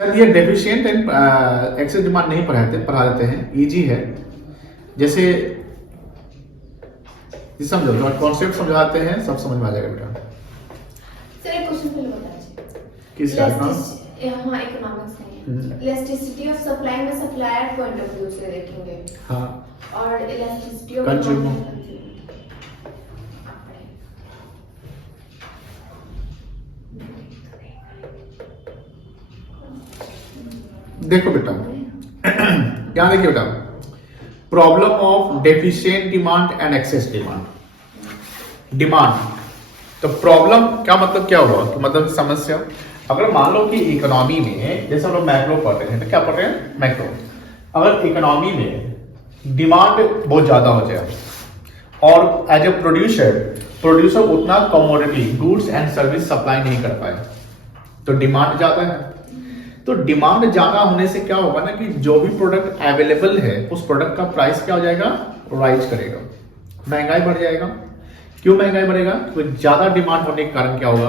ये deficient and excess demand नहीं पढ़ा देते हैं, इजी है। जैसे समझो जो कॉन्सेप्ट समझाते हैं सब समझ में आ जाएगा बेटा। सर एक क्वेश्चन पहले बता दीजिए। किस टाइप का? हाँ इकोनॉमिक्स में इलास्टिसिटी ऑफ सप्लाई में सप्लायर पॉइंट ऑफ व्यू से देखेंगे। हाँ और इलास्टिसिटी ऑफ कंज्यूमर। देखो बेटा यहाँ देखिए बेटा, problem of deficient demand and excess demand. तो प्रॉब्लम क्या मतलब, क्या हुआ कि मतलब समस्या। अगर मान लो कि इकोनॉमी में, जैसे हम लोग मैक्रो पढ़ रहे हैं, तो क्या पढ़ रहे हैं मैक्रो। अगर इकोनॉमी में डिमांड बहुत ज्यादा हो जाए और एज ए प्रोड्यूसर उतना commodity goods and service supply नहीं कर पाए, तो डिमांड ज्यादा है। तो डिमांड ज्यादा होने से क्या होगा ना कि जो भी प्रोडक्ट अवेलेबल है उस प्रोडक्ट का प्राइस क्या हो जाएगा, राइज करेगा, महंगाई बढ़ जाएगा। क्यों महंगाई बढ़ेगा? क्योंकि ज्यादा डिमांड होने के कारण क्या होगा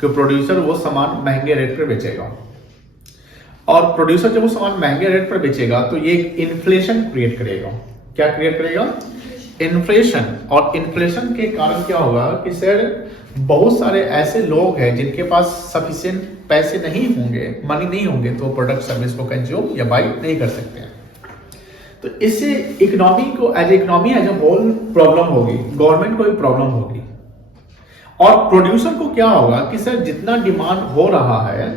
कि प्रोड्यूसर वो सामान महंगे रेट पर बेचेगा, और प्रोड्यूसर जब वो सामान महंगे रेट पर बेचेगा तो ये इन्फ्लेशन क्रिएट करेगा। क्या क्रिएट करेगा? इन्फ्लेशन। और इन्फ्लेशन के कारण क्या होगा कि सर बहुत सारे ऐसे लोग हैं जिनके पास सफिशिएंट पैसे नहीं होंगे, मनी नहीं होंगे, तो प्रोडक्ट सर्विस को कंज्यूम या बाई नहीं कर सकते हैं। तो इससे इकोनॉमी को एज ए होल प्रॉब्लम होगी, गवर्नमेंट को भी प्रॉब्लम होगी, और प्रोड्यूसर को क्या होगा कि सर जितना डिमांड हो रहा है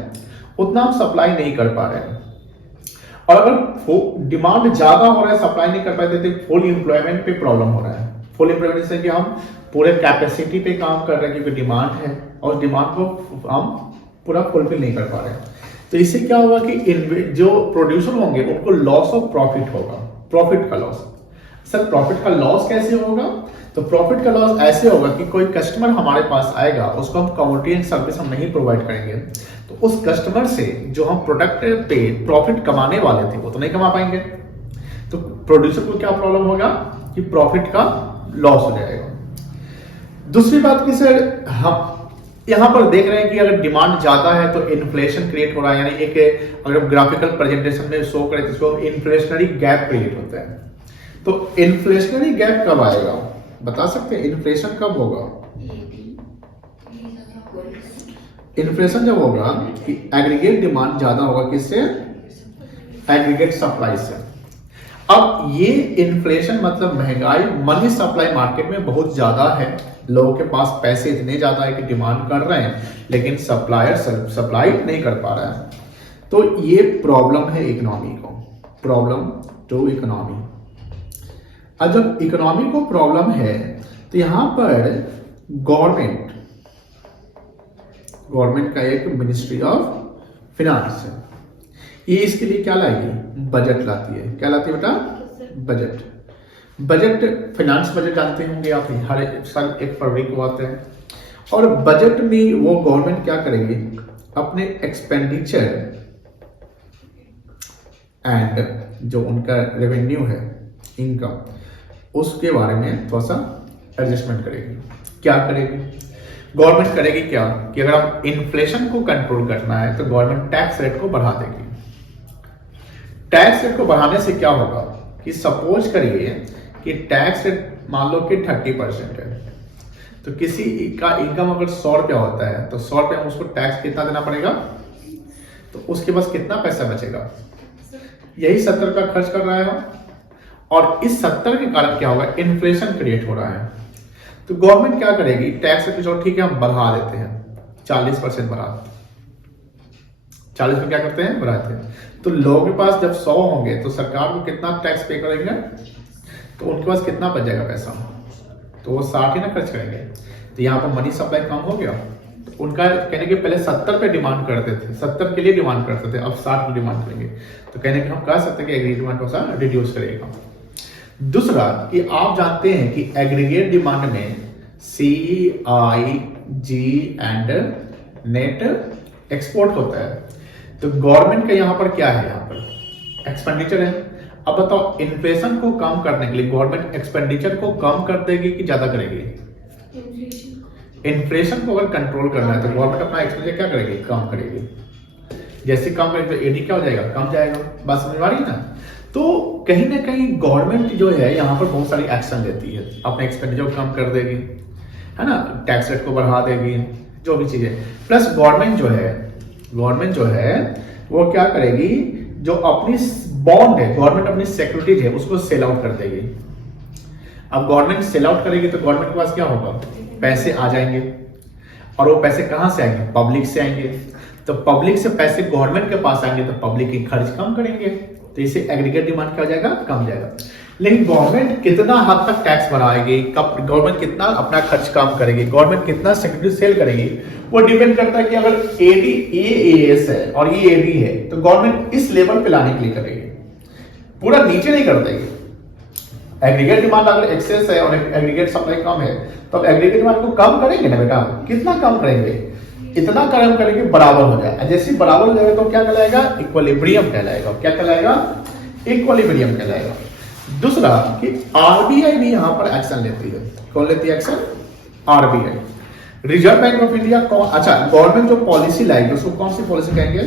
उतना हम सप्लाई नहीं कर पा रहे हैं। और अगर डिमांड ज्यादा हो रहा है, सप्लाई नहीं कर पाते, तो फुल एम्प्लॉयमेंट पे प्रॉब्लम हो रहा है। फुल एम्प्लॉयमेंट से कि हम पूरे कैपेसिटी पे काम कर रहे हैं क्योंकि डिमांड है, और डिमांड को हम पूरा फुलफिल नहीं कर पा रहे हैं। तो इससे क्या होगा कि जो प्रोड्यूसर होंगे उनको लॉस ऑफ प्रॉफिट होगा, प्रॉफिट का लॉस। सर प्रॉफिट का लॉस कैसे होगा? तो प्रॉफिट का लॉस ऐसे होगा कि कोई कस्टमर हमारे पास आएगा, उसको हम कमोडिटी एंड सर्विस हम नहीं प्रोवाइड करेंगे, तो उस कस्टमर से जो हम प्रोडक्ट पे प्रॉफिट कमाने वाले थे वो तो नहीं कमा पाएंगे। तो प्रोड्यूसर को क्या प्रॉब्लम होगा कि प्रॉफिट का लॉस हो जाएगा। दूसरी बात की सर हम यहां पर देख रहे हैं कि अगर डिमांड ज्यादा है तो इन्फ्लेशन क्रिएट हो रहा है, यानी एक अगर ग्राफिकल प्रेजेंटेशन में शो करें तो इसको इन्फ्लेशनरी गैप क्रिएट होता है। तो इन्फ्लेशनरी गैप कब आएगा, बता सकते हैं? इन्फ्लेशन कब होगा? इन्फ्लेशन जब होगा कि एग्रीगेट डिमांड ज्यादा होगा, किससे? एग्रीगेट सप्लाई से। अब ये इन्फ्लेशन मतलब महंगाई, मनी सप्लाई मार्केट में बहुत ज्यादा है, लोगों के पास पैसे इतने ज्यादा है कि डिमांड कर रहे हैं लेकिन सप्लायर सप्लाई नहीं कर पा रहा है। तो ये प्रॉब्लम है इकोनॉमी को, प्रॉब्लम टू इकोनॉमी। अब जब इकोनॉमी को प्रॉब्लम है तो यहां पर गवर्नमेंट का एक मिनिस्ट्री ऑफ फिनांस है, ये इसके लिए क्या लाएगी? बजट लाती है। क्या लाती है बेटा? बजट। बजट, फाइनेंस बजट जानते होंगे आप, हर साल 1 फरवरी को आते हैं। और बजट में वो गवर्नमेंट क्या करेगी, अपने एक्सपेंडिचर एंड जो उनका रेवेन्यू है, इनकम, उसके बारे में थोड़ा सा एडजस्टमेंट करेगी। क्या करेगी गवर्नमेंट? करेगी क्या कि अगर आप इन्फ्लेशन को कंट्रोल करना है तो गवर्नमेंट टैक्स रेट को बढ़ा देगी। टैक्स रेट को बढ़ाने से क्या होगा कि सपोज करिए कि टैक्स रेट मान लो कि 30% है, तो किसी का इनकम अगर 100 रुपया होता है तो 100 रुपया उसको टैक्स कितना देना पड़ेगा, तो उसके पास कितना पैसा बचेगा? यही 70 रुपया खर्च कर रहा है, और इस 70 के कारण क्या होगा, इन्फ्लेशन क्रिएट हो रहा है। तो गवर्नमेंट क्या करेगी, टैक्स रेट चलो ठीक है हम बढ़ा देते हैं, 40% बढ़ा देते हैं, 40 में क्या करते हैं, बढ़ाते हैं। तो लोगों के पास जब 100 होंगे तो सरकार को कितना टैक्स पे करेंगे, तो उनके पास कितना बच जाएगा पैसा, तो वो 60 ही ना खर्च करेंगे। तो यहाँ पर मनी सप्लाई कम हो गया, तो उनका कहने के पहले 70 पे डिमांड करते थे, 70 के लिए डिमांड करते थे, अब 60 पे डिमांड करेंगे। तो कहने के हम कह सकते हैं कि एग्रीगेट डिमांड थोड़ा सा रिड्यूस करेगा। दूसरा कि आप जानते हैं कि एग्रीगेट डिमांड में CIG एंड नेट एक्सपोर्ट होता है। तो गवर्नमेंट का यहाँ पर क्या है, यहाँ पर एक्सपेंडिचर है। अब बताओ इन्फ्लेशन को कम करने के लिए गवर्नमेंट एक्सपेंडिचर को कम कर देगी कि ज्यादा करेगी? इन्फ्लेशन को अगर कंट्रोल करना है तो गवर्नमेंट अपना एक्सपेंडिचर क्या करेगी, कम करेगी। जैसे कम करेंगे तो एडी क्या हो जाएगा, कम जाएगा। बात समझ में आ रही है ना। तो कहीं ना कहीं गवर्नमेंट जो है यहाँ पर बहुत सारी एक्शन लेती है, अपने एक्सपेंडिचर कम कर देगी, है ना, टैक्स रेट को बढ़ा देगी, जो भी चीजें। प्लस गवर्नमेंट जो है वो क्या करेगी, जो अपनी बॉन्ड है, गवर्नमेंट अपनी सिक्योरिटीज है उसको सेल आउट कर देगी। अब गवर्नमेंट सेल आउट करेगी तो गवर्नमेंट के पास क्या होगा, पैसे आ जाएंगे, और वो पैसे कहां से आएंगे, पब्लिक से आएंगे। तो पब्लिक से पैसे गवर्नमेंट के पास आएंगे तो पब्लिक की खर्च कम करेंगे, तो इससे एग्रीगेट डिमांड क्या हो जाएगा, कम जाएगा। लेकिन गवर्नमेंट कितना हद तक टैक्स बढ़ाएगी, कब गवर्नमेंट कितना अपना खर्च कम करेगी, गवर्नमेंट कितना सिक्योरिटी सेल करेगी, वो डिपेंड करता है कि अगर एडी एएस है और ये एडी है तो गवर्नमेंट इस लेवल पे लाने के लिए करेगी, पूरा नीचे नहीं कर देगी। एग्रीगेट डिमांड अगर एक्सेस है और एग्रीगेट सप्लाई कम है तो एग्रीगेट डिमांड को कम करेंगे ना बेटा, कितना कम करेंगे, इतना कम करेंगे बराबर हो जाए। जैसे बराबर हो जाएगा तो क्या कहलाएगा, इक्विलिब्रियम कहलाएगा। क्या कहलाएगा, इक्विलिब्रियम कहलाएगा। दूसरा कि आरबीआई भी यहां पर एक्शन लेती है। कौन लेती है action, RBI, reserve bank of India. कौन, अच्छा, गवर्नमेंट जो पॉलिसी लाएगी उसको कौन सी पॉलिसी कहेंगे,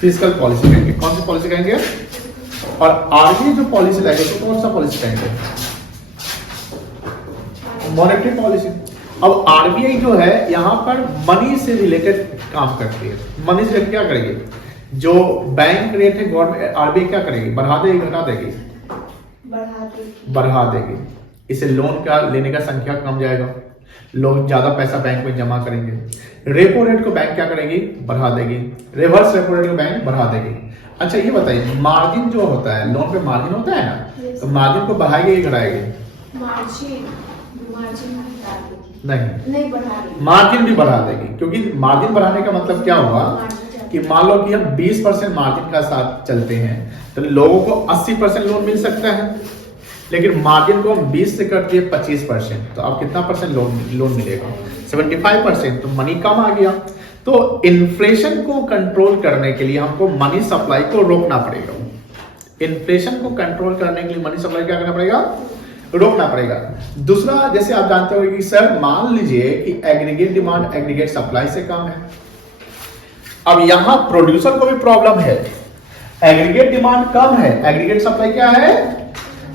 फिस्कल पॉलिसी कहेंगे। कौन सी पॉलिसी कहेंगे, और आरबीआई जो पॉलिसी लाएगी उसको कौन सा पॉलिसी कहेंगे, मॉनेटरी पॉलिसी। अब आरबीआई जो है यहां पर मनी से रिलेटेड काम करती है। मनी से क्या करेगी, जो बैंक रेट है गवर्नमेंट आरबीआई क्या करेगी, बढ़ा देगी, घटा देगी, बढ़ा देगी। इसे लोन का लेने का संख्या कम जाएगा, लोग ज्यादा पैसा बैंक में जमा करेंगे। रेपो रेट को बैंक क्या करेगी, बढ़ा देगी। रिवर्स रेपो रेट को बैंक बढ़ा देगी। अच्छा ये बताइए, मार्जिन जो होता है, लोन पे मार्जिन होता है ना, तो मार्जिन को बढ़ाएगी या घटाएगी, नहीं मार्जिन भी बढ़ा देगी। क्योंकि मार्जिन बढ़ाने का मतलब क्या हुआ कि मान लो कि हम 20% मार्जिन का साथ चलते हैं तो लोगों को 80% लोन मिल सकता है, लेकिन मार्जिन को हम 20 से कर दिए 25%, तो अब कितना परसेंट लोन मिलेगा, 75%। तो मनी कम आ गया। तो इन्फ्लेशन को कंट्रोल करने के लिए हमको मनी सप्लाई को रोकना पड़ेगा। इन्फ्लेशन को कंट्रोल करने के लिए मनी सप्लाई क्या करना पड़ेगा, रोकना पड़ेगा। दूसरा, जैसे आप जानते हो कि सर मान लीजिए कि एग्रीगेट डिमांड एग्रीगेट सप्लाई से कम है। अब यहां प्रोड्यूसर को भी प्रॉब्लम है, एग्रीगेट डिमांड कम है, एग्रीगेट सप्लाई क्या है,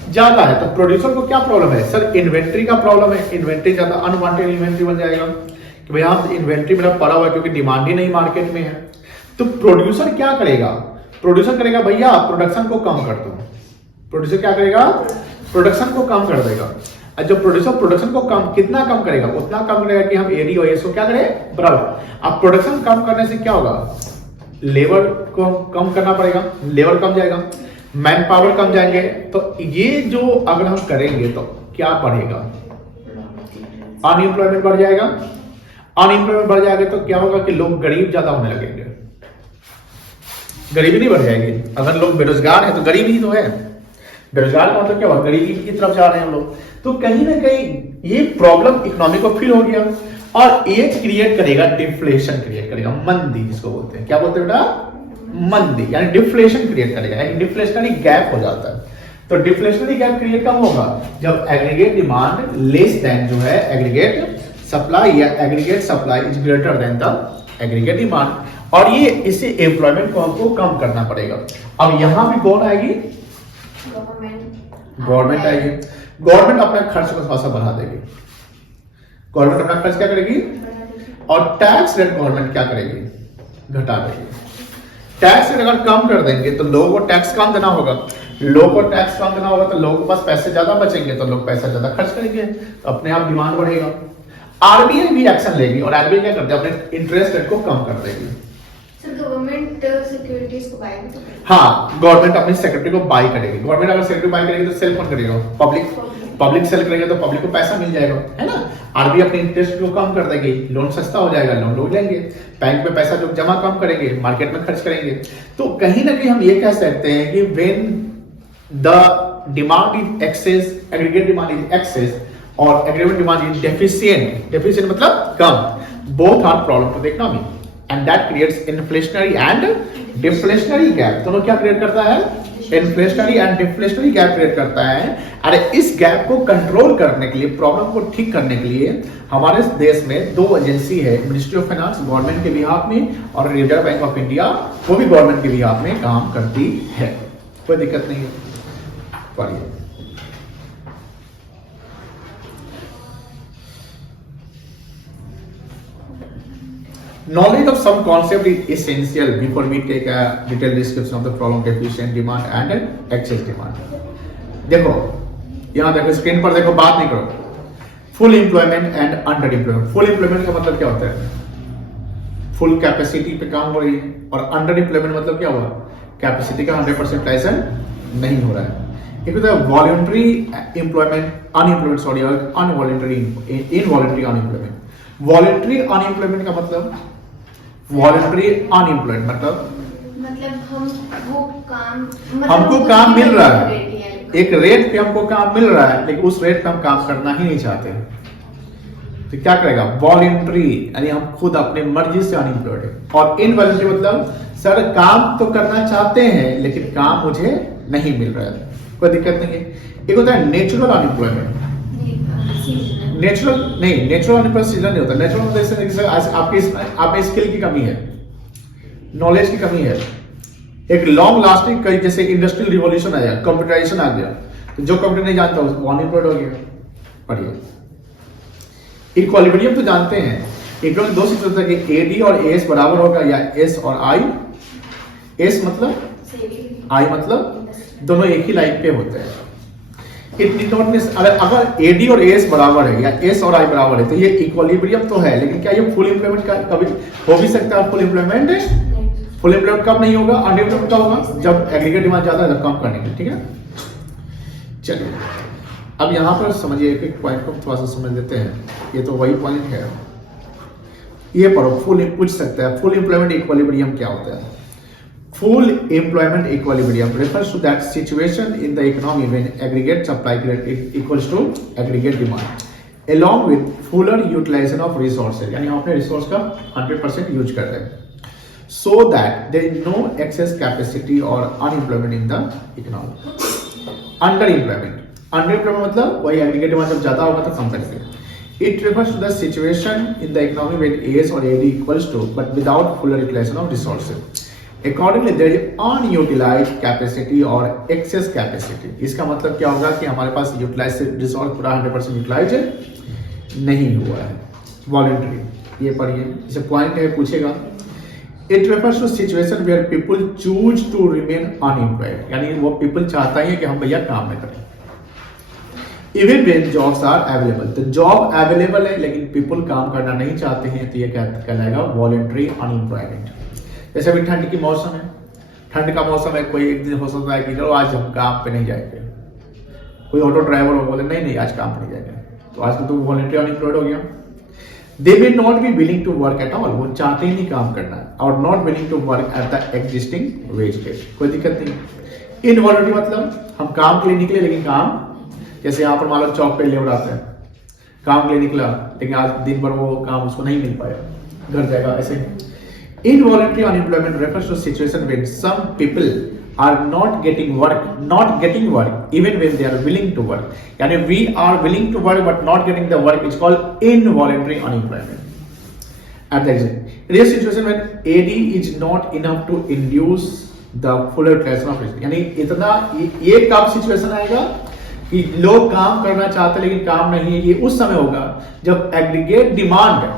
ज्यादा है। तो प्रोड्यूसर को क्या प्रॉब्लम है, सर इन्वेंट्री का प्रॉब्लम है। इन्वेंट्री ज्यादा, अनवांटेड इन्वेंट्री बन जाएगा कि भैया इन्वेंट्री मेरा पड़ा हुआ है क्योंकि डिमांड ही नहीं मार्केट में है। तो प्रोड्यूसर क्या करेगा, प्रोड्यूसर करेगा भैया प्रोडक्शन को कम कर दो। प्रोड्यूसर क्या करेगा, प्रोडक्शन को कम कर देगा। और जब प्रोड्यूसर प्रोडक्शन को कम, कितना कम करेगा, उतना कम करेगा कि हम एडी और एस को क्या करें, बराबर। अब प्रोडक्शन कम करने से क्या होगा, लेबर को कम करना पड़ेगा, लेबर कम जाएगा, मैन पावर कम जाएंगे। तो ये जो अगर हम करेंगे तो क्या बढ़ेगा, अनएम्प्लॉयमेंट बढ़ जाएगा। अनएम्प्लॉयमेंट बढ़ जाएगा तो क्या होगा कि लोग गरीब ज्यादा होने लगेंगे, गरीबी नहीं बढ़ जाएगी। अगर लोग बेरोजगार हैं तो गरीबी तो है, बेरोजगार का मतलब क्या हुआ, गरीबी की तरफ जा रहे हैं हम लोग। तो कहीं ना कहीं ये प्रॉब्लम इकोनॉमी को फील हो गया और ये क्रिएट करेगा, डिफ्लेशन क्रिएट करेगा, मंदी जिसको बोलते हैं। क्या बोलते हैं बेटा, मंदी, यानी डिफ्लेशन क्रिएट करेगा, यानी डिफ्लेशनरी गैप हो जाता है। तो डिफ्लेशनरी गैप क्रिएट कब होगा, जब एग्रीगेट डिमांड लेस देन जो है एग्रीगेट सप्लाई, या aggregate supply is greater than the aggregate demand. और ये इसे एम्प्लॉयमेंट को हमको कम करना पड़ेगा। अब यहां भी कौन आएगी, गवर्नमेंट आएगी। गवर्नमेंट अपना खर्च को थोड़ा सा बढ़ा देगी। गवर्नमेंट अपना खर्च क्या करेगी, और टैक्स रेट गवर्नमेंट क्या करेगी, घटा देगी। टैक्स रेट अगर कम कर देंगे तो लोगों को टैक्स कम देना होगा, लोगों को टैक्स कम देना होगा तो लोगों के पास पैसे ज्यादा बचेंगे, तो लोग पैसा ज्यादा खर्च करेंगे, तो अपने आप डिमांड बढ़ेगा। आरबीआई भी एक्शन लेगी, और आरबीआई क्या करती है, अपने इंटरेस्ट रेट को कम कर देगी। गवर्नमेंट सिक्योरिटीज को बाय करेगी। हाँ, गवर्नमेंट अपनी सिक्योरिटी को बाय करेगी। गवर्नमेंट अगर सिक्योरिटी बाय करेगी तो सेल कौन करेगा, पब्लिक सेल करेगा तो पब्लिक को पैसा मिल जाएगा, है ना। आरबीआई अपने इंटरेस्ट को कम कर देगी, लोन सस्ता हो जाएगा, लोन लोग लेंगे, बैंक में पैसा जो जमा कम करेंगे, मार्केट में खर्च करेंगे। तो कहीं ना कहीं हम ये कह सकते हैं कि when the demand is excess, aggregate demand is excess और aggregate demand is deficient, deficient मतलब कम, both are problem to the economy and that creates inflationary and deflationary gap. दोनों क्या क्रिएट करता है, inflationary and deflationary gap create करता है। अरे इस गैप को कंट्रोल करने के लिए, प्रॉब्लम को ठीक करने के लिए हमारे देश में दो एजेंसी है, मिनिस्ट्री ऑफ फाइनेंस गवर्नमेंट के बिहाफ में और रिजर्व बैंक ऑफ इंडिया वो भी गवर्नमेंट के बिहाफ में काम करती है। कोई दिक्कत नहीं है। पढ़िए। Knowledge of some concept is essential before we take a detailed description of the problem, efficient demand and excess demand. देखो यहाँ देखो स्क्रीन पर देखो, बात नहीं करो। Full employment and under employment. Full employment का मतलब क्या होता है? फुल कैपेसिटी पे काम हो रही है। और अंडर एम्प्लॉयमेंट मतलब क्या हुआ? कैपेसिटी का 100% यूटिलाइजेशन नहीं हो रहा है। एक होता है voluntary employment, unemployment, sorry, unvoluntary, involuntary unemployment. Voluntary unemployment का मतलब, वॉलंटरी अनएम्प्लॉयड मतलब हमको काम मिल रहा है, एक रेट पे हमको काम मिल रहा है, लेकिन उस रेट पे हम काम करना ही नहीं चाहते, तो क्या करेगा? वॉलंटरी, यानी हम खुद अपने मर्जी से अनएम्प्लॉयड है। और इनवॉलंटरी मतलब सर काम तो करना चाहते हैं लेकिन काम मुझे नहीं मिल रहा है। कोई दिक्कत नहीं है। एक होता है नेचुरल अनएम्प्लॉयमेंट। नेचुरल नहीं, नेचुरल अनएम्प्लॉयमेंट सीजन नहीं होता। नेचुरल मतलब आपके स्किल की कमी है, नॉलेज की कमी है, एक लॉन्ग लास्टिंग, जैसे इंडस्ट्रियल रिवॉल्यूशन आया, कंप्यूटराइजेशन आ गया, तो जो कंप्यूटर नहीं जानता वो अनएम्प्लॉयड हो गया। पढ़िए। इक्विलिब्रियम तो जानते हैं, इक्विलिब्रियम दो सिचुएशन होता है कि एडी और एस बराबर होगा या एस और आई। एस मतलब, आई मतलब दोनों एक ही लाइन पे होते हैं। अगर एडी और एस बराबर है या एस और आई बराबर है तो ये इक्विलिब्रियम तो है, लेकिन क्या ये फुल एम्प्लॉयमेंट का कभी हो भी सकता है? फुल एम्प्लॉयमेंट, फुल एम्प्लॉयमेंट कब नहीं होगा? अंडर एम्प्लॉयमेंट कब होगा? जब एग्रीगेट डिमांड ज्यादा है, कम करने के, ठीक है। चलिए अब यहां पर समझिए, एक एक पॉइंट को थोड़ा सा समझ लेते हैं। ये तो वही पॉइंट है, ये पढ़ो। फुल पूछ सकता है फुल एम्प्लॉयमेंट इक्विलिब्रियम क्या होता है? Full employment equilibrium refers to that situation in the economy when aggregate supply equals to aggregate demand, along with fuller utilization of resources. यानी हम अपने रिसोर्स का 100% यूज कर रहे हैं, so that there is no excess capacity or unemployment in the economy. Underemployment मतलब वही aggregate demand जब ज्यादा होगा तो कम करेंगे. It refers to the situation in the economy when AS or AD equals to, but without fuller utilization of resources. Accordingly, there is unutilized capacity और excess capacity. इसका मतलब क्या होगा कि हमारे पास यूटिलाइज रिसोर्स पूरा 100% यूटिलाइज नहीं हुआ है। वॉलंटरी, ये पढ़िए, इसे पॉइंट है, पूछेगा। It refers to situation where people choose to remain unemployed, यानी वो people चाहता ही है कि हम भैया काम न करें। Even when jobs are available, तो जॉब अवेलेबल है लेकिन people काम करना नहीं चाहते हैं, तो ये क्या कहलाएगा? Voluntary unemployment. जैसे अभी ठंड की मौसम है, ठंड का मौसम है, कोई एक दिन हो सकता है कि चलो आज हम काम पे नहीं जाएंगे, कोई ऑटो ड्राइवर हो बोले नहीं आज काम पे नहीं जाएंगे, तो आज तो वॉलंटरी अनएम्प्लॉयड हो गया। They will not be willing to work at all, वो चाहते ही नहीं काम करना है, और not willing to work at the existing wage पे, कोई दिक्कत नहीं। इनवॉलंटरी मतलब हम काम के लिए निकले लेकिन काम, जैसे यहाँ पर मान लो चौक पे लेबर आते हैं, काम के लिए निकला लेकिन आज दिन भर वो काम उसको नहीं मिल पाया, घर जाएगा, ऐसे। Involuntary unemployment refers to situation when some people are not getting work even when they are willing to work. यानी we are willing to work but not getting the work, it's called involuntary unemployment. At the example, it is a situation when AD is not enough to induce the fuller utilization of resources. यानी इतना, ये कब situation आएगा कि लोग काम करना चाहते हैं लेकिन काम नहीं है? ये उस समय होगा जब एग्रीगेट डिमांड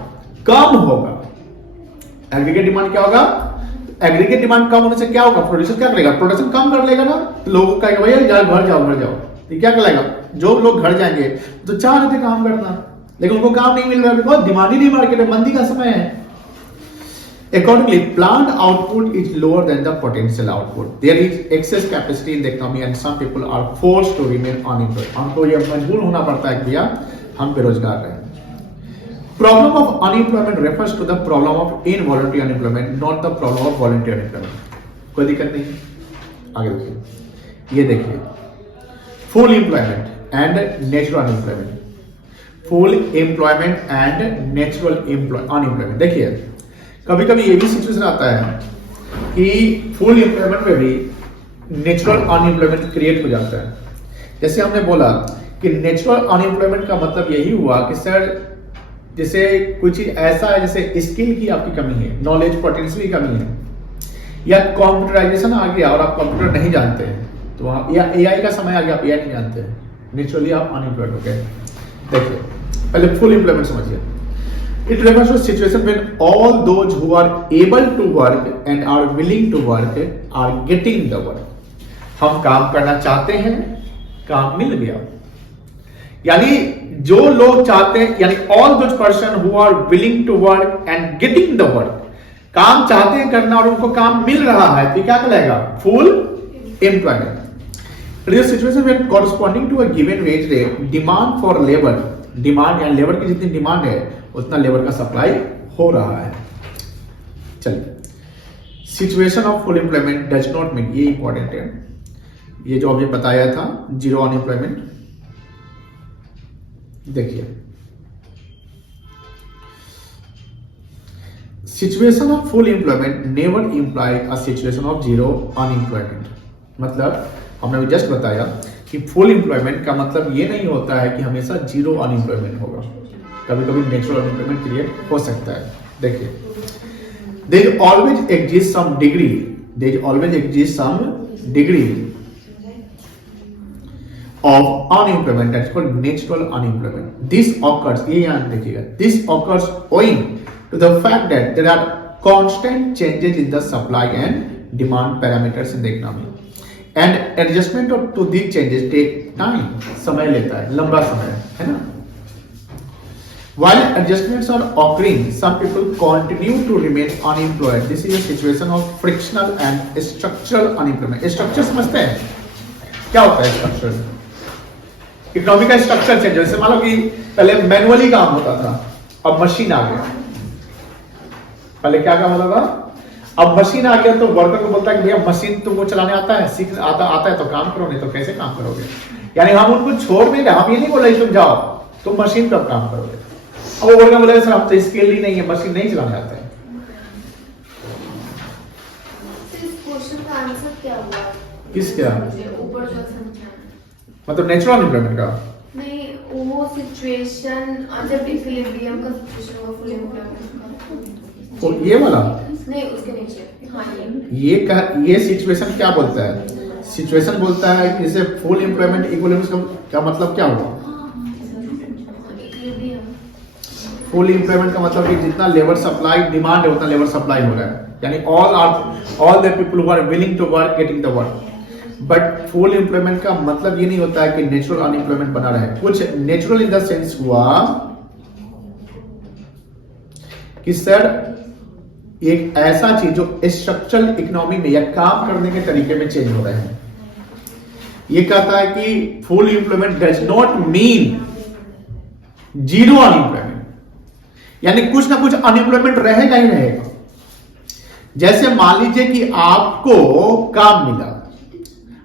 कम होगा। एग्रीगेट डिमांड क्या होगा? एग्रीगेट डिमांड कम होने से क्या होगा? प्रोड्यूसर क्या करेगा? प्रोडक्शन कम कर लेगा ना, तो लोगों का भैया यार घर जाओ, तो क्या करेगा? जो लोग घर जाएंगे तो चाह रहे थे काम करना, लेकिन उनको काम नहीं मिल रहा है, बहुत डिमांड ही नहीं, मार्केट में मंदी का समय है। Accordingly, plant output is lower than the potential output. There is excess capacity in the economy and some people are forced to remain unemployed. हमको ये मजबूर होना पड़ता है कि भैया हम बेरोजगार रहे। Problem of unemployment refers to the problem of involuntary unemployment, not the problem of voluntary unemployment. कोई दिक्कत नहीं, आगे देखिए। ये देखिए, full employment and natural unemployment, full employment and natural unemployment। देखिए कभी कभी ये भी सिचुएशन आता है कि फुल एम्प्लॉयमेंट में भी नेचुरल अनएम्प्लॉयमेंट क्रिएट हो जाता है। जैसे हमने बोला कि नेचुरल अनएम्प्लॉयमेंट का मतलब यही हुआ कि सर जैसे कोई चीज ऐसा है जैसे स्किल की आपकी कमी है, नॉलेज पोटेंशियल की कमी है, या कंप्यूटराइजेशन आ गया और आप कंप्यूटर नहीं जानते हैं तो आप, या एआई का समय आ गया आप एआई नहीं जानते हैं, नेचुरली आप अनएम्प्लॉयड हो गए। देखिए पहले फुल एम्प्लॉयमेंट समझिए। It refers to situation when all those who are able to work and are willing to work are getting the work. हम काम करना चाहते हैं, काम मिल गया। यानी जो लोग चाहते हैं, यानी all those person who are willing to work and getting the work, काम चाहते हैं करना और उनको काम मिल रहा है तो क्या कहलाएगा? Full employment. It is a situation where corresponding to a given wage rate, demand for labor, demand या लेबर की जितनी डिमांड है उतना लेबर का सप्लाई हो रहा है। चलिए, situation of full employment does not mean, ये इंपॉर्टेंट है, ये जो अभी बताया था जीरो अनएम्प्लॉयमेंट। देखिए situation of full employment never imply a situation of zero unemployment. मतलब हमने जस्ट बताया कि फुल एम्प्लॉयमेंट का मतलब ये नहीं होता है कि हमेशा जीरो अनएम्प्लॉयमेंट होगा, कभी कभी नेचुरल अनएम्प्लॉयमेंट क्रिएट हो सकता है। देखिए there always exists some degree of unemployment, that's called natural unemployment. This occurs, ये याद रखिएगा, this occurs owing to the fact that there are constant changes in the supply and demand parameters in the economy. And adjustment to these changes take time, समय लेता है, लंबा समय है ना। While adjustments are occurring, some people continue to remain unemployed. This is a situation of frictional and structural unemployment. Structure समझते हैं क्या होता है? स्ट्रक्चर इकोनॉमी का स्ट्रक्चर चेंज। जैसे मान लो कि पहले मैनुअली काम होता था, अब मशीन आ गया। पहले क्या काम होता था, अब मशीन आ गया तो वर्कर को बोलता है कि भैया मशीन तुमको चलाने आता है, सीख आता है तो काम करो, नहीं तो कैसे काम करोगे। यानी हम उनको छोड़ नहीं रहे, हम ये नहीं बोल रहे तुम जाओ, तुम मशीन पर काम करोगे। अब वो वर्कर बोलेगा सर हम तो स्किल ही नहीं है, मशीन नहीं चलाने आता है। इस क्वेश्चन का आंसर क्या हुआ? किसका? ऊपर जो समझा, मतलब नेचुरल एम्प्लॉयमेंट का नहीं, वो सिचुएशन जब इक्विलिब्रियम का सिचुएशन हुआ फुल एम्प्लॉयमेंट का, तो ये वाला नहीं उसके नीचे, हाँ ये सिचुएशन क्या बोलता है? सिचुएशन बोलता है कि जैसे फुल एम्प्लॉयमेंट इक्विलिब्रियम का मतलब क्या हुआ? फुल एम्प्लॉयमेंट का मतलब कि जितना लेबर सप्लाई डिमांड है उतना लेबर सप्लाई हो रहा है, यानी all the people who are willing to work getting the work. But full employment का मतलब ये नहीं होता है कि नेचुरल अनएम्प्लॉयमेंट बना रहे। कुछ नेचुरल इन द सेंस हुआ कि सर एक ऐसा चीज जो स्ट्रक्चरल इकोनॉमी में या काम करने के तरीके में चेंज हो रहे हैं। ये कहता है कि full employment does not mean zero unemployment, यानी कुछ ना कुछ अनएम्प्लॉयमेंट रहेगा ही रहेगा। जैसे मान लीजिए कि आपको काम मिला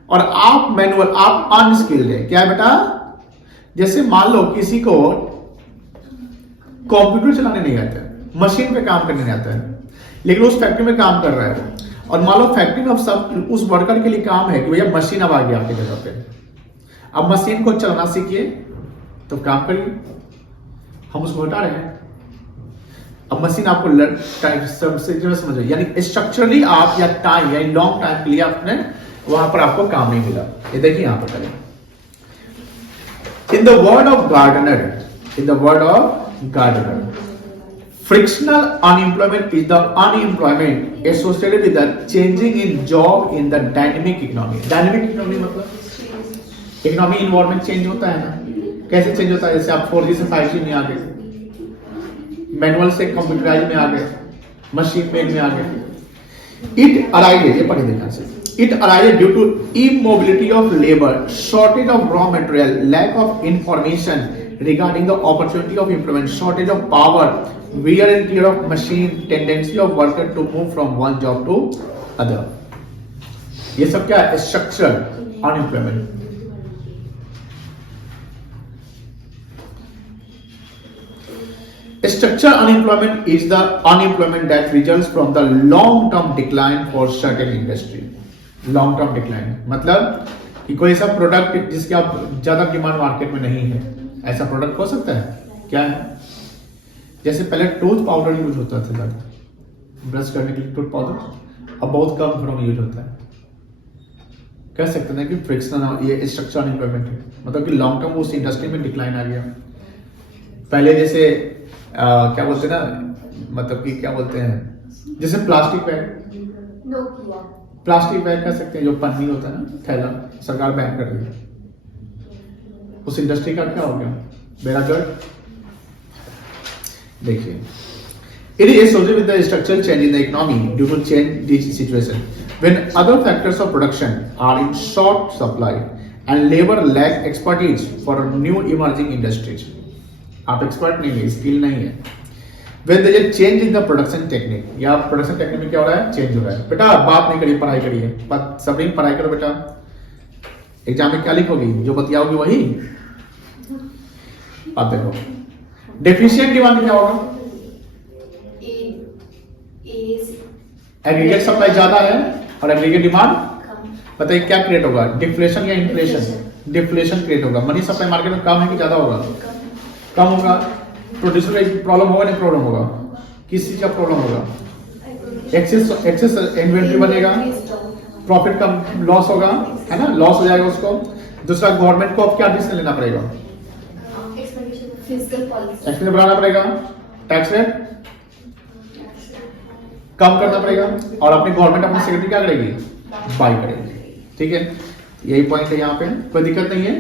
और आप मैनुअल, आप अनस्किल्ड है, क्या है बेटा? जैसे मान लो किसी को कंप्यूटर चलाने नहीं आता है, मशीन पे काम करने नहीं आता है, लेकिन उस फैक्ट्री में काम कर रहा है, और मान लो फैक्ट्री में अब सब उस वर्कर के लिए काम है कि भैया मशीन अब आ गया आपकी जगह पे, अब मशीन को चलाना सीखिए तो काम करिए, हम उसको हटा रहे हैं। अब मशीन आपको समझो, यानी स्ट्रक्चरली आप या टाइम या लॉन्ग टाइम के लिए आपने वहां पर आपको काम नहीं मिला। ये देखिए यहां पर करें, in the word of Gardner, frictional unemployment is the unemployment associated with the changing in job in the dynamic economy. Dynamic economy मतलब इकोनॉमी इन्वायरमेंट चेंज होता है ना। कैसे चेंज होता है? जैसे आप 4G से 5G में आ गए, मैनुअल से कंप्यूटराइज में आ गए, मशीन मेड में आ गए। इट अराइजेज, ये पढ़े देखना से, it arises due to immobility of labour, shortage of raw material, lack of information regarding the opportunity of employment, shortage of power, wear and tear of machine, tendency of worker to move from one job to other. ये सब क्या है? Structural unemployment. Structural unemployment is the unemployment that results from the long-term decline for certain industry. Long term decline मतलब कि कोई ऐसा product जिसकी आप ज्यादा डिमांड मार्केट में नहीं है, ऐसा प्रोडक्ट हो सकता है? क्या है? जैसे पहले टूथ पाउडर यूज होता था ज्यादा, ब्रश करने के लिए टूथ पाउडर, अब बहुत कम घरों में यूज होता है। कह सकते हैं कि फ्रिक्शनल ये स्ट्रक्चरल एम्प्लॉयमेंट है, मतलब कि लॉन्ग टर्म उस इंडस्ट्री में डिक्लाइन आ गया। पहले जैसे क्या बोलते हैं ना, मतलब कि क्या बोलते हैं, जैसे plastic bag, Nokia, plastic bag कह सकते हैं, जो पन्नी होता है ना, थैला, सरकार बैन कर रही है, उस इंडस्ट्री का क्या हो गया? Very good. देखिए, it is associated with the structural change in the economy due to change this situation when other factors of production are in short supply and labor lack expertise for new emerging industries. आप expert नहीं है, skill नहीं है। When there is a change in the production technique, या production technique में क्या हो रहा है? चेंज हो रहा है। बेटा बात नहीं करिए, पढ़ाई करिए, सभी पढ़ाई करो बेटा। एग्जाम में क्या लिखोगी? जो बतियाओगी वही। आप देखो, डेफिशिएंट डिमांड क्या होगा? एग्रीगेट सप्लाई ज्यादा है और एग्रीगेट डिमांड बताइए क्या क्रिएट होगा? डिफ्लेशन या इन्फ्लेशन? डिफ्लेशन क्रिएट होगा। मनी सप्लाई मार्केट में कम है कि ज्यादा होगा? कम होगा। प्रोड्यूसर का प्रॉब्लम होगा, नहीं प्रॉब्लम होगा? किस चीज का प्रॉब्लम होगा? एक्सेस इन्वेंट्री बनेगा, प्रॉफिट का लॉस होगा, है ना, लॉस हो जाएगा उसको। दूसरा, गवर्नमेंट को अब क्या डिसीजन लेना पड़ेगा? एक्सपेंडिचर बढ़ाना पड़ेगा, टैक्स रेट कम करना पड़ेगा, और अपनी गवर्नमेंट अपनी सेक्रेटरी क्या करेगी? बाई करेगी। ठीक है, यही पॉइंट है यहाँ पे, कोई दिक्कत नहीं है।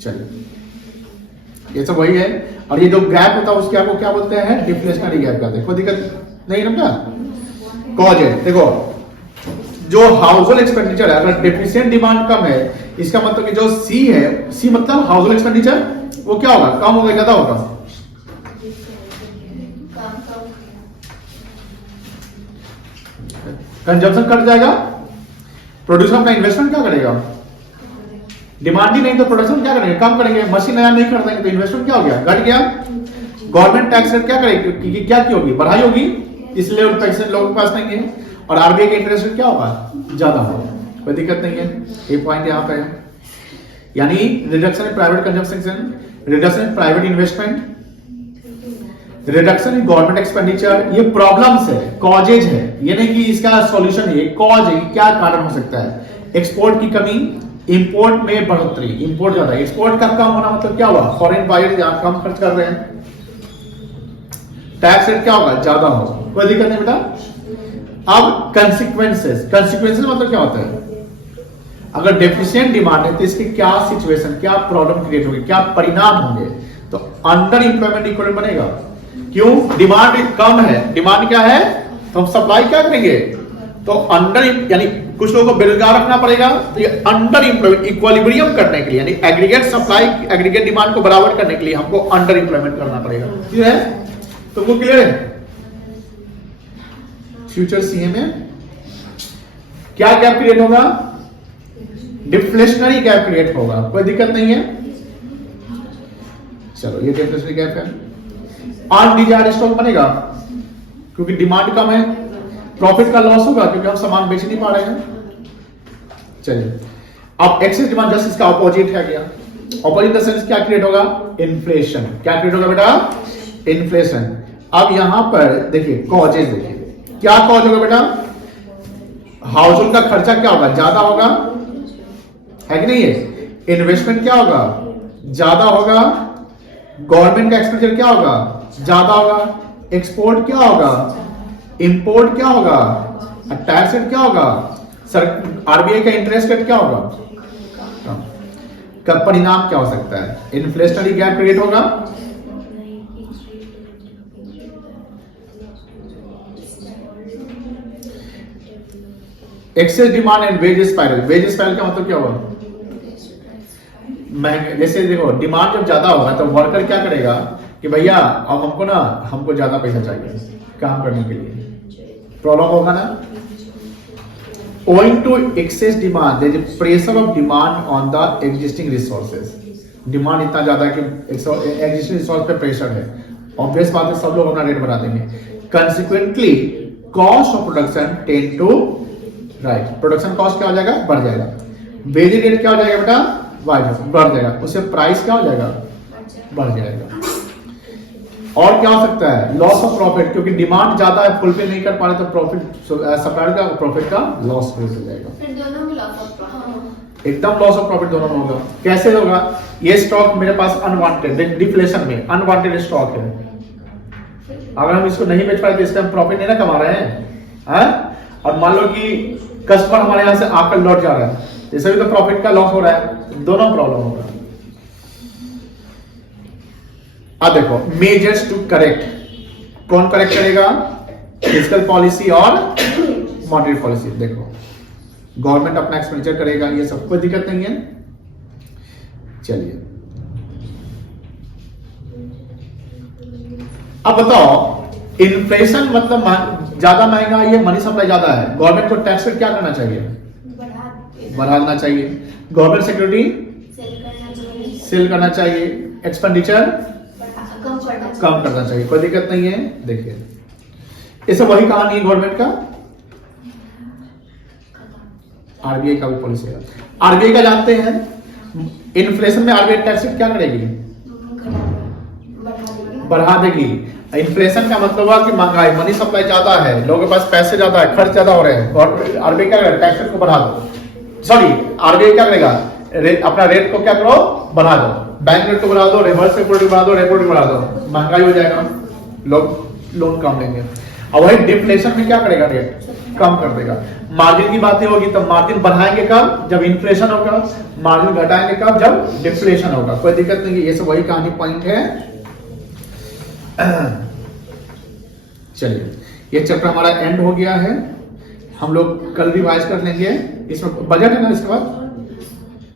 चलिए, ये सब वही है। और ये जो गैप होता है उसके आपको क्या बोलते हैं? डिफ्लेशनरी गैप कहते हैं। कोई दिक्कत नहीं ना? कॉज है, देखो, जो हाउस होल्ड एक्सपेंडिचर है, अगर डेफिशिएंट डिमांड कम है, इसका मतलब कि जो सी है, सी मतलब हाउस होल्ड एक्सपेंडिचर, वो क्या होगा? कम होगा, ज्यादा होगा? कंजम्पशन कट जाएगा। प्रोड्यूसर अपना इन्वेस्टमेंट क्या करेगा? डिमांड ही नहीं तो प्रोडक्शन क्या करेंगे? कम करेंगे। मशीन नया नहीं कर देंगे तो इन्वेस्टमेंट क्या हो गया? घट गया। गवर्नमेंट टैक्स रेट क्या करेगी? क्या की होगी? बढ़ाई होगी, इसलिए पैसे लोगों के पास नहीं है, और आरबीआई का इंटरेस्ट रेट क्या होगा? ज्यादा होगा। कोई दिक्कत नहीं है, ये पॉइंट यहाँ पे है। यानी reduction in private consumption, reduction in private investment, reduction in government expenditure, ये प्रॉब्लम्स है, कॉजेज है। ये नहीं कि इसका सॉल्यूशन है, कॉज है, क्या कारण हो सकता है? एक्सपोर्ट की कमी, इंपोर्ट में बढ़ोतरी, इंपोर्ट ज्यादा, एक्सपोर्ट का कम होना मतलब क्या हुआ? फॉरेन बायर कम खर्च कर रहे हैं, टैक्स रेट क्या होगा? ज्यादा होगा। कोई दिक्कत नहीं बेटा। अब कंसिक्वेंसेस, कंसिक्वेंसेस मतलब क्या होता है? अगर डेफिशिएंट डिमांड है तो इसकी क्या सिचुएशन, क्या प्रॉब्लम क्रिएट होगी, क्या परिणाम होंगे? तो अंडर इंप्लॉयमेंट इक्विवेलेंट बनेगा। क्यों? डिमांड कम है, डिमांड क्या है, तो हम सप्लाई क्या करेंगे? तो अंडर, यानी कुछ लोगों को बेरोजगार रखना पड़ेगा, तो ये अंडर इंप्लॉयमेंट इक्विलिब्रियम करने के लिए, यानी एग्रीगेट सप्लाई एग्रीगेट डिमांड को बराबर करने के लिए हमको अंडर इंप्लॉयमेंट करना पड़ेगा। क्लियर है? तुमको क्लियर है? फ्यूचर सीए में क्या गैप क्रिएट होगा? डिफ्लेशनरी गैप क्रिएट होगा। कोई दिक्कत नहीं है। चलो, ये डिफ्लेशनरी गैप है। अनडिजायर्ड स्टॉक बनेगा क्योंकि डिमांड कम है, प्रॉफिट का लॉस होगा क्योंकि हम सामान बेच नहीं पा रहे हैं। चलिए, अब एक्सेस डिमांड जस्ट इसका ऑपोजिट है गया। ऑपोजिट इन द सेंस क्या क्रिएट होगा? इन्फ्लेशन। क्या क्रिएट होगा बेटा? इन्फ्लेशन। अब यहां पर देखिए कॉजेज, देखिए क्या कॉज होगा बेटा? हाउस होल्ड का खर्चा क्या होगा? ज्यादा होगा, है कि नहीं है? इन्वेस्टमेंट क्या होगा? ज्यादा होगा। गवर्नमेंट का एक्सपेंडिचर क्या होगा? ज्यादा होगा। एक्सपोर्ट क्या होगा? इंपोर्ट क्या होगा? टैक्स रेट क्या होगा? सर आरबीआई का इंटरेस्ट रेट क्या होगा? का परिणाम क्या हो सकता है? इन्फ्लेशनरी गैप क्रिएट होगा। Excess demand and wage spiral. Wage spiral का मतलब क्या होगा? महंगे, जैसे देखो डिमांड जब ज्यादा होगा तो वर्कर क्या करेगा कि भैया अब हमको ज्यादा पैसा चाहिए काम करने के लिए, प्रॉब्लम होगा ना। owing to excess demand there is a pressure of demand on the existing resources। डिमांड इतना ज्यादा है कि एग्जिस्टिंग रिसोर्स पे प्रेशर है, ऑब्वियस बात है, सब लोग अपना रेट बढ़ा देंगे। Consequently cost of production tend to right, production cost क्या हो जाएगा, बढ़ जाएगा। वेज रेट क्या हो जाएगा बेटा, बढ़ जाएगा, उससे प्राइस क्या हो जाएगा, बढ़ जाएगा। और क्या हो सकता है, लॉस ऑफ प्रॉफिट, क्योंकि डिमांड ज्यादा है, फुलफिल नहीं कर पा रहे तो प्रॉफिट, सप्लायर का प्रॉफिट का लॉस हो जाएगा। फिर दोनों में लॉस ऑफ प्रॉफिट, एकदम लॉस ऑफ प्रॉफिट दोनों में होगा। कैसे होगा, ये स्टॉक मेरे पास अनवांटेड, डिफ्लेशन में अनवांटेड स्टॉक है, अगर हम इसको नहीं बेच पाए तो इसका हम प्रॉफिट नहीं ना कमा रहे हैं। और मान लो कि कस्टमर हमारे यहाँ से आकर लौट जा रहा है, इससे भी तो प्रॉफिट का लॉस हो रहा है, दोनों प्रॉब्लम होगा। अब देखो मेजर्स टू करेक्ट, कौन करेक्ट करेगा, फिस्कल पॉलिसी और मॉनेटरी पॉलिसी। देखो गवर्नमेंट अपना एक्सपेंडिचर करेगा, ये सब कोई दिक्कत नहीं है। चलिए अब बताओ, इन्फ्लेशन मतलब ज्यादा महंगा है, ये मनी सप्लाई ज्यादा है, गवर्नमेंट को टैक्स रेट क्या करना चाहिए, बढ़ाना चाहिए। गवर्नमेंट सिक्योरिटी सेल करना चाहिए, एक्सपेंडिचर कम करना चाहिए, कोई दिक्कत नहीं है। देखिए इसे वही कहानी है गवर्नमेंट का, आरबीआई का भी पॉलिसी है। आरबीआई का जानते हैं, इन्फ्लेशन में आरबीआई टैक्स रेट क्या करेगी, बढ़ा देगी। इन्फ्लेशन का मतलब हुआ कि महंगाई, मनी सप्लाई ज्यादा है, लोगों के पास पैसे ज्यादा है, खर्च ज्यादा हो रहे हैं, और आरबीआई क्या करेगा, टैक्स रेट को बढ़ा दो। सॉरी, आरबीआई क्या करेगा, अपना रेट को क्या करो, बढ़ा दो, बैंक रेट को बढ़ा दो, रिवर्स रेपो रेट बढ़ा दो, रेपो रेट बढ़ा दो, महंगाई हो जाएगा, लोग लोन कम लेंगे। और वही डिफ्लेशन में क्या करेगा, रेट कम कर देगा। मार्जिन की बातें होगी तो मार्जिन बढ़ाएंगे कब, जब इन्फ्लेशन होगा, मार्जिन घटाएंगे कब, जब डिफ्लेशन होगा, कोई दिक्कत नहीं है। ये सब वही कहानी पॉइंट है। चलिए ये चैप्टर हमारा एंड हो गया है, हम लोग कल रिवाइज कर लेंगे। इसमें बजट है ना, इसके बाद